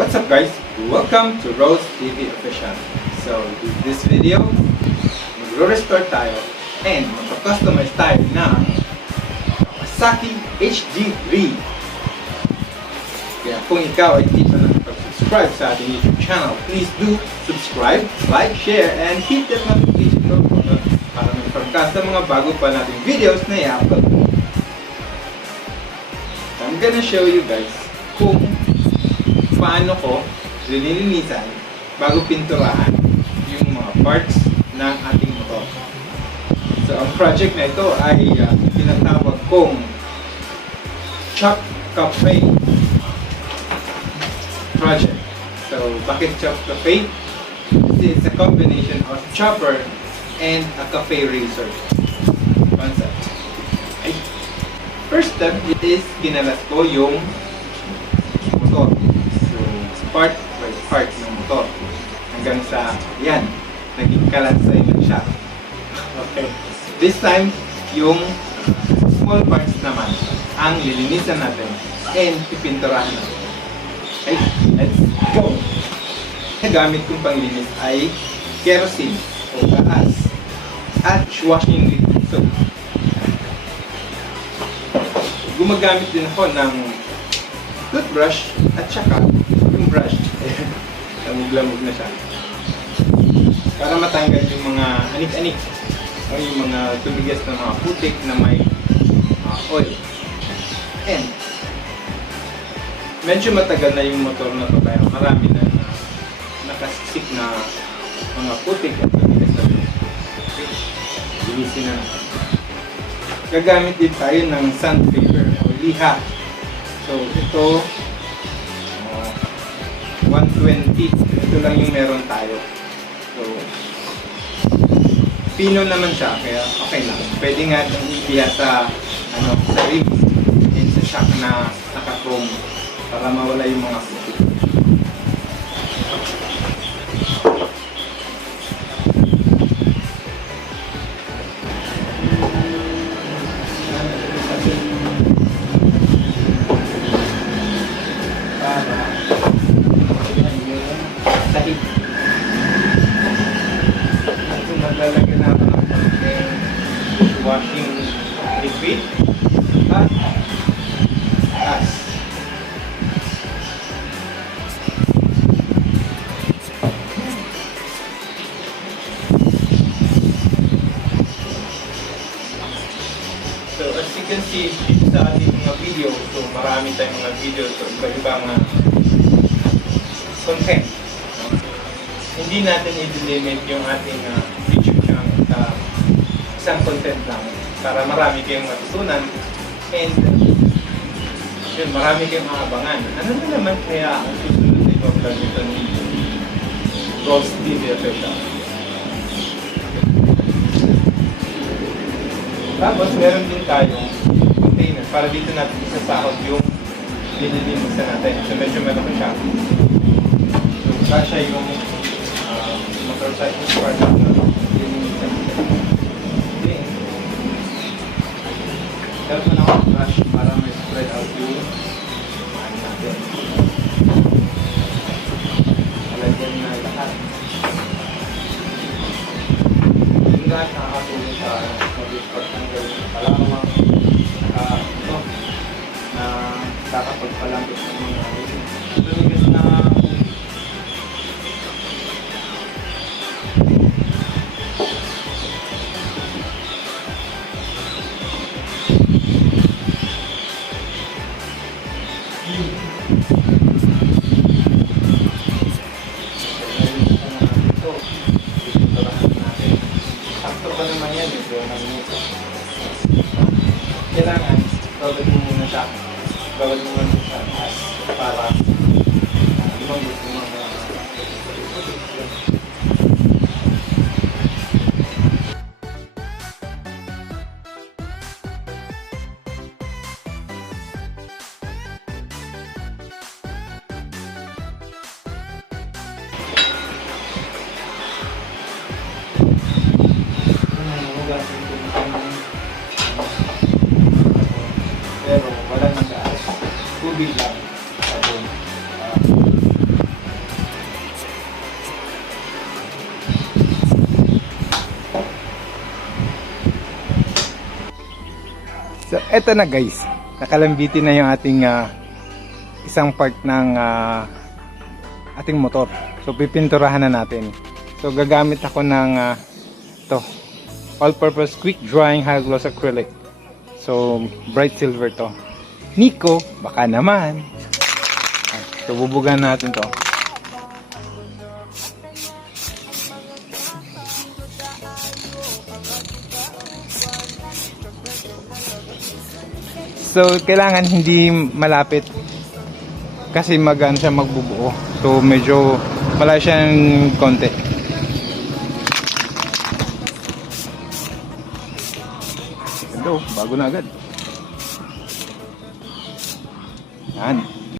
What's up guys? Welcome to Rose TV Official. So in this video, magro-restore tayo and magpa-customize tayo ng Kawasaki HD3. Kaya kung ikaw ay hindi pa nakapag-subscribe sa ating YouTube channel, please do subscribe, like, share, and hit that notification button para mag-inform sa mga bago pa nating videos na i-upload. I'm gonna show you guys kung paano ko linilinisan bago pinturahan yung mga parts ng ating motor. So ang project na ito ay tinatawag kong Chop Cafe project. So bakit Chop Cafe? It's a combination of chopper and a cafe razor concept. Okay. First step is kinalas ko yung motor. So, part by part ng motor. Hanggang sa, yan, naging kalansay na siya. Okay. This time, yung small parts naman ang lilinisan natin and pipinturahan natin. Okay, let's go! Ang gamit kong panglinis ay kerosene o gas at washing liquid soap. Gumagamit din ako ng toothbrush at saka yung brush. Lamog-lamog na siya. Para matanggal yung mga anik-anik o yung mga tumigas na mga putik na may oil. And medyo matagal na yung motor na ito kaya marami na nakasisik na mga putik at tumigas na ito. Okay. Linisin na natin. Gagamit din tayo ng sandpaper o liha. So ito 120. Ito lang yung meron tayo. So pino naman siya kaya okay lang. Pwede nga itong iliha sa sa rims and sa shock na naka-chrome para mawala yung mga putik. Maglalagyan natin ng washing liquid at gas. So as you can see sa ating mga video, so marami tayong mga video, so iba-ibang content. Hindi natin i-limit yung ating YouTube channel sa isang content lang para marami kayong matutunan and yun, marami kayong maabangan. Ano na naman kaya ang susunod na i-vlog nito ni Rose TV Official? Tapos meron din tayong container para dito natin isasahod yung linilinisan natin. So medyo malaki siya. So kasya yung motorcycle part na linilinisan. Okay. Meron na ako brush para may spread out yung ano natin. Malagyan na lahat. Yung lahat nakakatulong sa mag-pagtanggal ng palawang ito na kakapagpalambot ng mga tumigas na kailangan gawin mo muna siya para lumambot yung mga pero walang gas, tubig lang. eto na guys, nakalambitin na yung ating isang part ng ating motor. So pipinturahan na natin. So gagamit ako ng to all-purpose quick drying high gloss acrylic. So bright silver to. Nico, baka naman. So bubugan natin to. So kailangan hindi malapit kasi magaan siya magbubuo. So medyo malayo siyang konti. Hello, bago na agad. Yan.